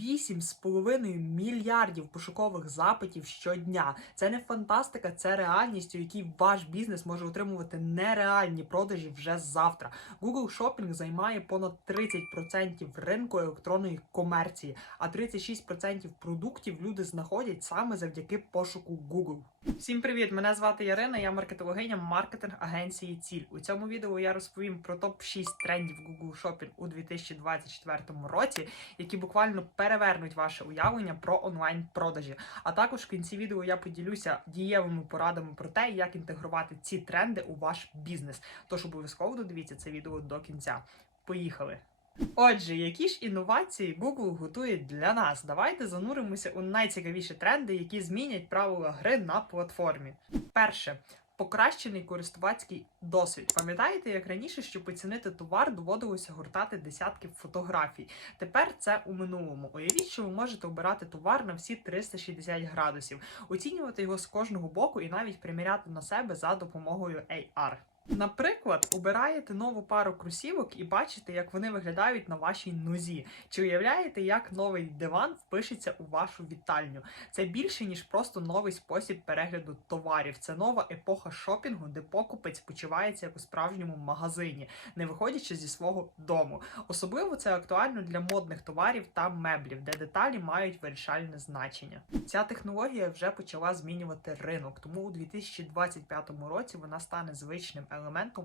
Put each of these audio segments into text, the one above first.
8,5 мільярдів пошукових запитів щодня. Це не фантастика, це реальність, у якій ваш бізнес може отримувати нереальні продажі вже завтра. Google Shopping займає понад 30% ринку електронної комерції, а 36% продуктів люди знаходять саме завдяки пошуку Google. Всім привіт! Мене звати Ярина, я маркетологиня маркетинг агенції Ціль. У цьому відео я розповім про топ 6 трендів Google Shopping у 2024 році, які буквально перевернуть ваше уявлення про онлайн-продажі. А також в кінці відео я поділюся дієвими порадами про те, як інтегрувати ці тренди у ваш бізнес. Тож обов'язково додивіться це відео до кінця. Поїхали! Отже, які ж інновації Google готує для нас? Давайте зануримося у найцікавіші тренди, які змінять правила гри на платформі. Перше. Покращений користувацький досвід. Пам'ятаєте, як раніше, щоб оцінити товар, доводилося гортати десятки фотографій. Тепер це у минулому. Уявіть, що ви можете обирати товар на всі 360 градусів, оцінювати його з кожного боку і навіть приміряти на себе за допомогою AR. Наприклад, обираєте нову пару кросівок і бачите, як вони виглядають на вашій нозі. Чи уявляєте, як новий диван впишеться у вашу вітальню? Це більше ніж просто новий спосіб перегляду товарів. Це нова епоха шопінгу, де покупець почувається як у справжньому магазині, не виходячи зі свого дому. Особливо це актуально для модних товарів та меблів, де деталі мають вирішальне значення. Ця технологія вже почала змінювати ринок, тому у 2025 році вона стане звичним елементом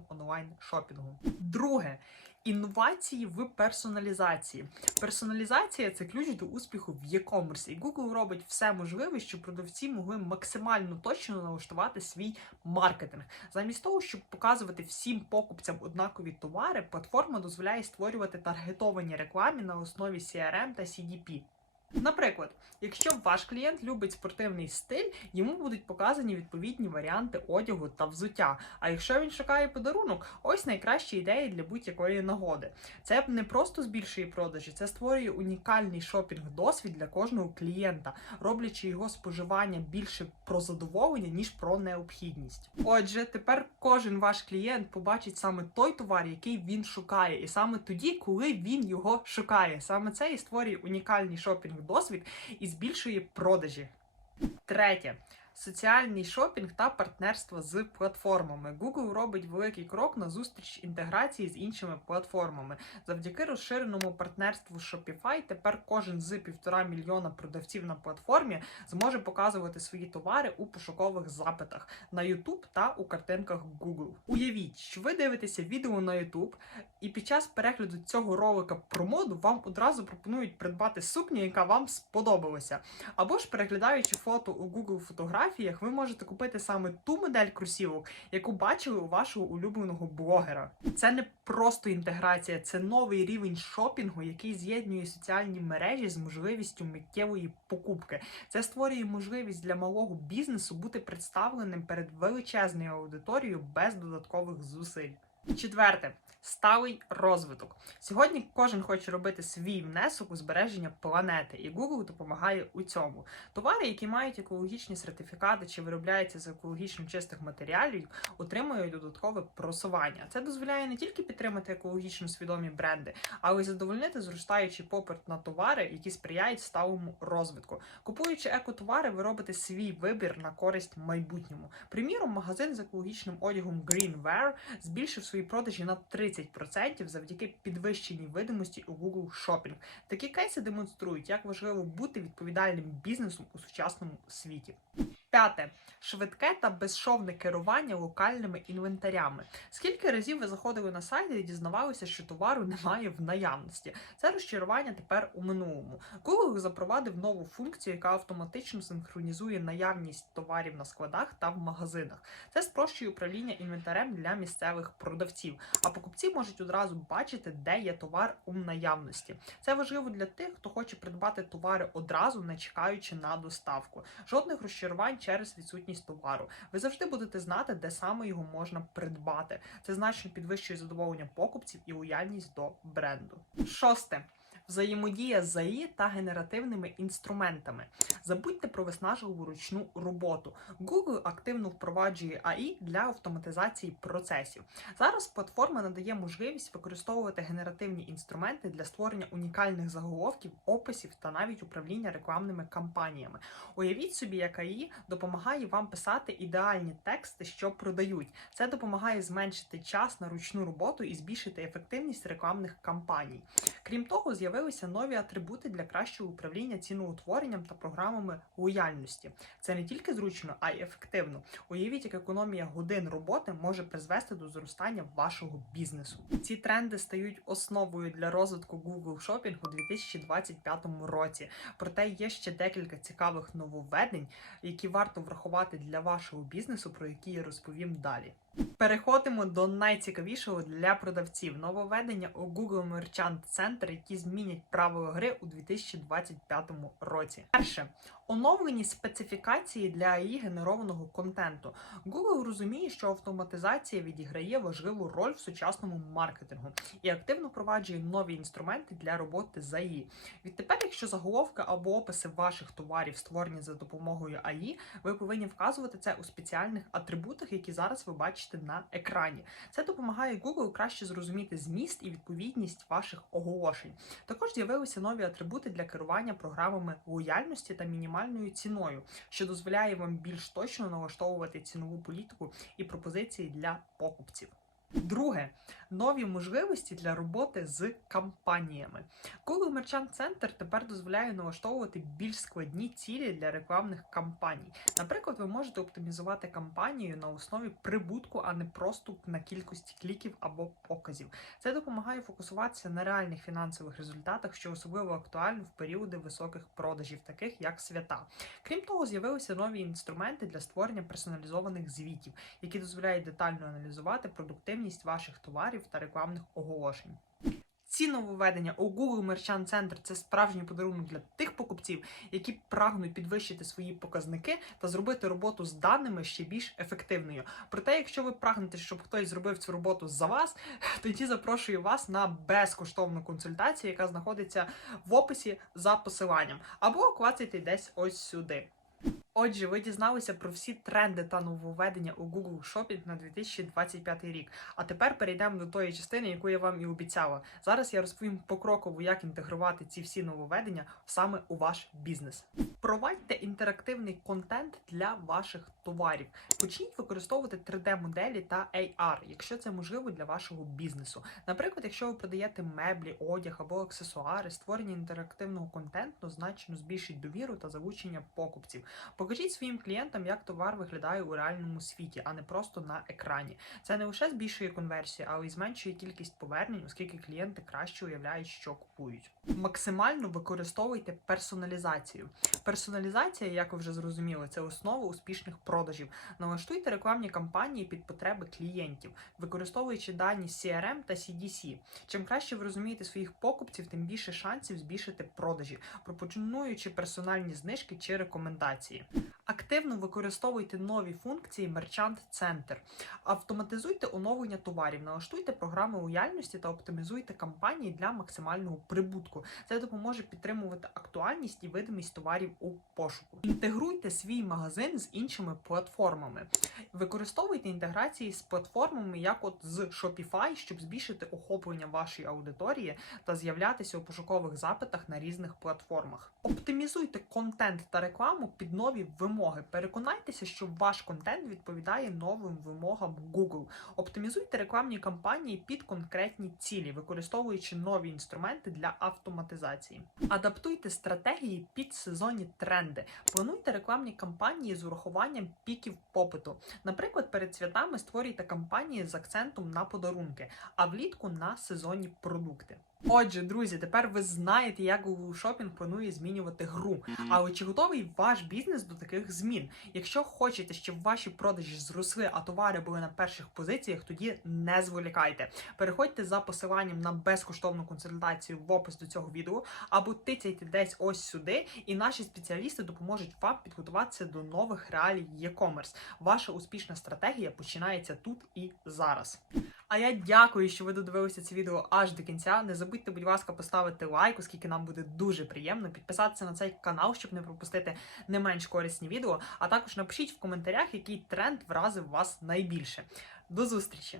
онлайн шопінгу. Друге. Інновації в персоналізації. Персоналізація це ключ до успіху в e-commerce. І Google робить все можливе, щоб продавці могли максимально точно налаштувати свій маркетинг. Замість того, щоб показувати всім покупцям однакові товари, платформа дозволяє створювати таргетовані рекламі на основі CRM та CDP. Наприклад, якщо ваш клієнт любить спортивний стиль, йому будуть показані відповідні варіанти одягу та взуття. А якщо він шукає подарунок, ось найкращі ідеї для будь-якої нагоди. Це не просто збільшує продажі, це створює унікальний шопінг-досвід для кожного клієнта, роблячи його споживання більше про задоволення, ніж про необхідність. Отже, тепер кожен ваш клієнт побачить саме той товар, який він шукає, і саме тоді, коли він його шукає. Саме це і створює унікальний шопінг досвід і збільшує продажі. Третє. Соціальний шопінг та партнерство з платформами. Google робить великий крок на зустріч інтеграції з іншими платформами. Завдяки розширеному партнерству Shopify тепер кожен з півтора мільйона продавців на платформі зможе показувати свої товари у пошукових запитах на YouTube та у картинках Google. Уявіть, що ви дивитеся відео на YouTube, і під час перегляду цього ролика про моду вам одразу пропонують придбати сукню, яка вам сподобалася. Або ж переглядаючи фото у Google фотографіях, ви можете купити саме ту модель кросівок, яку бачили у вашого улюбленого блогера. Це не просто інтеграція, це новий рівень шопінгу, який з'єднує соціальні мережі з можливістю миттєвої покупки. Це створює можливість для малого бізнесу бути представленим перед величезною аудиторією без додаткових зусиль. Четверте. Сталий розвиток. Сьогодні кожен хоче робити свій внесок у збереження планети, і Google допомагає у цьому. Товари, які мають екологічні сертифікати чи виробляються з екологічно чистих матеріалів, отримують додаткове просування. Це дозволяє не тільки підтримати екологічно свідомі бренди, але й задовольнити зростаючий попит на товари, які сприяють сталому розвитку. Купуючи екотовари, ви робите свій вибір на користь майбутньому. Приміром, магазин з екологічним одягом Greenwear збільшив свої продажі на 30% завдяки підвищеній видимості у Google Shopping. Такі кейси демонструють, як важливо бути відповідальним бізнесом у сучасному світі. П'яте швидке та безшовне керування локальними інвентарями. Скільки разів ви заходили на сайт і дізнавалися, що товару немає в наявності? Це розчарування тепер у минулому. Google запровадив нову функцію, яка автоматично синхронізує наявність товарів на складах та в магазинах. Це спрощує управління інвентарем для місцевих продавців. А покупці можуть одразу бачити, де є товар у наявності. Це важливо для тих, хто хоче придбати товари одразу, не чекаючи на доставку. Жодних розчарувань через відсутність товару. Ви завжди будете знати, де саме його можна придбати. Це значно підвищує задоволення покупців і лояльність до бренду. Шосте. Взаємодія з АІ та генеративними інструментами. Забудьте про виснажливу ручну роботу. Google активно впроваджує АІ для автоматизації процесів. Зараз платформа надає можливість використовувати генеративні інструменти для створення унікальних заголовків, описів та навіть управління рекламними кампаніями. Уявіть собі, як АІ допомагає вам писати ідеальні тексти, що продають. Це допомагає зменшити час на ручну роботу і збільшити ефективність рекламних кампаній. Крім того, з'явилися нові атрибути для кращого управління ціноутворенням та програмами лояльності. Це не тільки зручно, а й ефективно. Уявіть, як економія годин роботи може призвести до зростання вашого бізнесу. Ці тренди стають основою для розвитку Google Shopping у 2025 році. Проте є ще декілька цікавих нововведень, які варто врахувати для вашого бізнесу, про які я розповім далі. Переходимо до найцікавішого для продавців нововведення у Google Merchant Center, які змінять правила гри у 2025 році. Перше оновлені специфікації для AI генерованого контенту. Google розуміє, що автоматизація відіграє важливу роль в сучасному маркетингу і активно впроваджує нові інструменти для роботи з AI. Відтепер, якщо заголовки або описи ваших товарів створені за допомогою AI, ви повинні вказувати це у спеціальних атрибутах, які зараз ви бачите на екрані. Це допомагає Google краще зрозуміти зміст і відповідність ваших оголошень. Також з'явилися нові атрибути для керування програмами лояльності та мінімальною ціною, що дозволяє вам більш точно налаштовувати цінову політику і пропозиції для покупців. Друге нові можливості для роботи з кампаніями. Google Merchant Center тепер дозволяє налаштовувати більш складні цілі для рекламних кампаній. Наприклад, ви можете оптимізувати кампанію на основі прибутку, а не просто на кількості кліків або показів. Це допомагає фокусуватися на реальних фінансових результатах, що особливо актуально в періоди високих продажів, таких як свята. Крім того, з'явилися нові інструменти для створення персоналізованих звітів, які дозволяють детально аналізувати продуктивність ваших товарів та рекламних оголошень. Ці нововведення у Google Merchant Center – це справжній подарунок для тих покупців, які прагнуть підвищити свої показники та зробити роботу з даними ще більш ефективною. Проте, якщо ви прагнете, щоб хтось зробив цю роботу за вас, тоді запрошую вас на безкоштовну консультацію, яка знаходиться в описі за посиланням, або клацайте десь ось сюди. Отже, ви дізналися про всі тренди та нововведення у Google Shopping на 2025 рік. А тепер перейдемо до тої частини, яку я вам і обіцяла. Зараз я розповім покроково, як інтегрувати ці всі нововведення саме у ваш бізнес. Впровадьте інтерактивний контент для ваших товарів. Почніть використовувати 3D-моделі та AR, якщо це можливо для вашого бізнесу. Наприклад, якщо ви продаєте меблі, одяг або аксесуари, створення інтерактивного контенту значно збільшить довіру та залучення покупців. Покажіть своїм клієнтам, як товар виглядає у реальному світі, а не просто на екрані. Це не лише збільшує конверсію, але й зменшує кількість повернень, оскільки клієнти краще уявляють, що купують. Максимально використовуйте персоналізацію. Персоналізація, як ви вже зрозуміли, це основа успішних продажів. Налаштуйте рекламні кампанії під потреби клієнтів, використовуючи дані CRM та CDC. Чим краще ви розумієте своїх покупців, тим більше шансів збільшити продажі, пропонуючи персональні знижки чи рекомендації. Активно використовуйте нові функції Merchant Center. Автоматизуйте оновлення товарів, налаштуйте програми лояльності та оптимізуйте кампанії для максимального прибутку. Це допоможе підтримувати актуальність і видимість товарів у пошуку. Інтегруйте свій магазин з іншими платформами. Використовуйте інтеграції з платформами, як от з Shopify, щоб збільшити охоплення вашої аудиторії та з'являтися у пошукових запитах на різних платформах. Оптимізуйте контент та рекламу під нові вимоги. Переконайтеся, що ваш контент відповідає новим вимогам Google. Оптимізуйте рекламні кампанії під конкретні цілі, використовуючи нові інструменти для автоматизації. Адаптуйте стратегії під сезонні тренди. Плануйте рекламні кампанії з урахуванням піків попиту. Наприклад, перед святами створюйте кампанії з акцентом на подарунки, а влітку на сезонні продукти. Отже, друзі, тепер ви знаєте, як Google Shopping планує змінювати гру. Але чи готовий ваш бізнес до таких змін? Якщо хочете, щоб ваші продажі зросли, а товари були на перших позиціях, тоді не зволікайте. Переходьте за посиланням на безкоштовну консультацію в опис до цього відео, або тицяйте десь ось сюди, і наші спеціалісти допоможуть вам підготуватися до нових реалій e-commerce. Ваша успішна стратегія починається тут і зараз. А я дякую, що ви додивилися це відео аж до кінця. Не забудьте, будь ласка, поставити лайк, оскільки нам буде дуже приємно. Підписатися на цей канал, щоб не пропустити не менш корисні відео. А також напишіть в коментарях, який тренд вразив вас найбільше. До зустрічі!